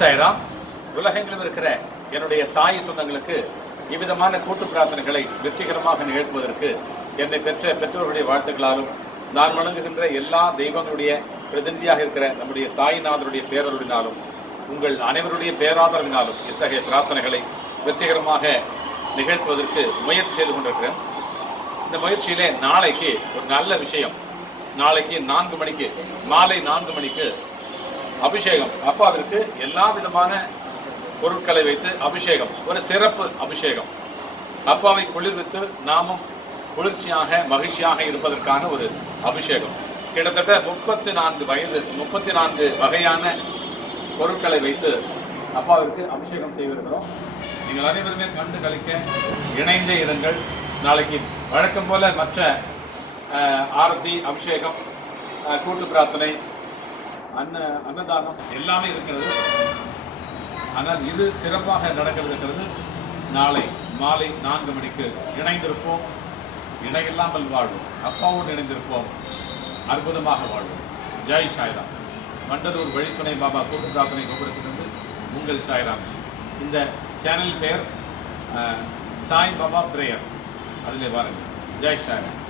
சாய்ராம். உலகெங்கிலும் இருக்கிற என்னுடைய சாய் சொந்தங்களுக்கு இவ்விதமான கூட்டு பிரார்த்தனைகளை வெற்றிகரமாக நிகழ்த்துவதற்கு என்னை பெற்ற பெற்றோர்களுடைய வாழ்த்துக்களாலும் நான் வணங்குகின்ற எல்லா தெய்வங்களுடைய பிரதிநிதியாக இருக்கிற நம்முடைய சாய்நாதருடைய பேரருளினாலும் உங்கள் அனைவருடைய பேராதரவினாலும் இத்தகைய பிரார்த்தனைகளை வெற்றிகரமாக நிகழ்த்துவதற்கு முயற்சி செய்து கொண்டிருக்கிறேன். இந்த முயற்சியிலே நாளைக்கு ஒரு நல்ல விஷயம். நாளைக்கு 4 மணிக்கு மாலை 4 மணிக்கு அபிஷேகம். அப்பாவிற்கு எல்லா விதமான பொருட்களை வைத்து அபிஷேகம், ஒரு சிறப்பு அபிஷேகம். அப்பாவை குளிர்வித்து நாமும் குளிர்ச்சியாக மகிழ்ச்சியாக இருப்பதற்கான ஒரு அபிஷேகம். கிட்டத்தட்ட 34 வகையான பொருட்களை வைத்து அப்பாவிற்கு அபிஷேகம் செய்திருக்கிறோம். நீங்கள் அனைவருமே கண்டு கழிக்க இணைந்தே இருங்கள். நாளைக்கு வழக்கம் போல மற்ற ஆரத்தி, அபிஷேகம், கூட்டு பிரார்த்தனை, அன்னதானம் எல்லாமே இருக்கிறது. ஆனால் இது சிறப்பாக நடக்கிறது. நாளை மாலை 4 மணிக்கு இணைந்திருப்போம். இணையில்லாமல் வாழ்வோம். அப்பாவோடு இணைந்திருப்போம். அற்புதமாக வாழ்வோம். ஜெய் சாய்ராம். வண்டலூர் வழித்துணை பாபா கூட்டு பிரார்த்தனை கோபுரத்திலிருந்து உங்கள் சாய்ராம். இந்த சேனல் பெயர் சாய் பாபா பிரேயர். அதிலே பாருங்கள். ஜெய் சாய்ராம்.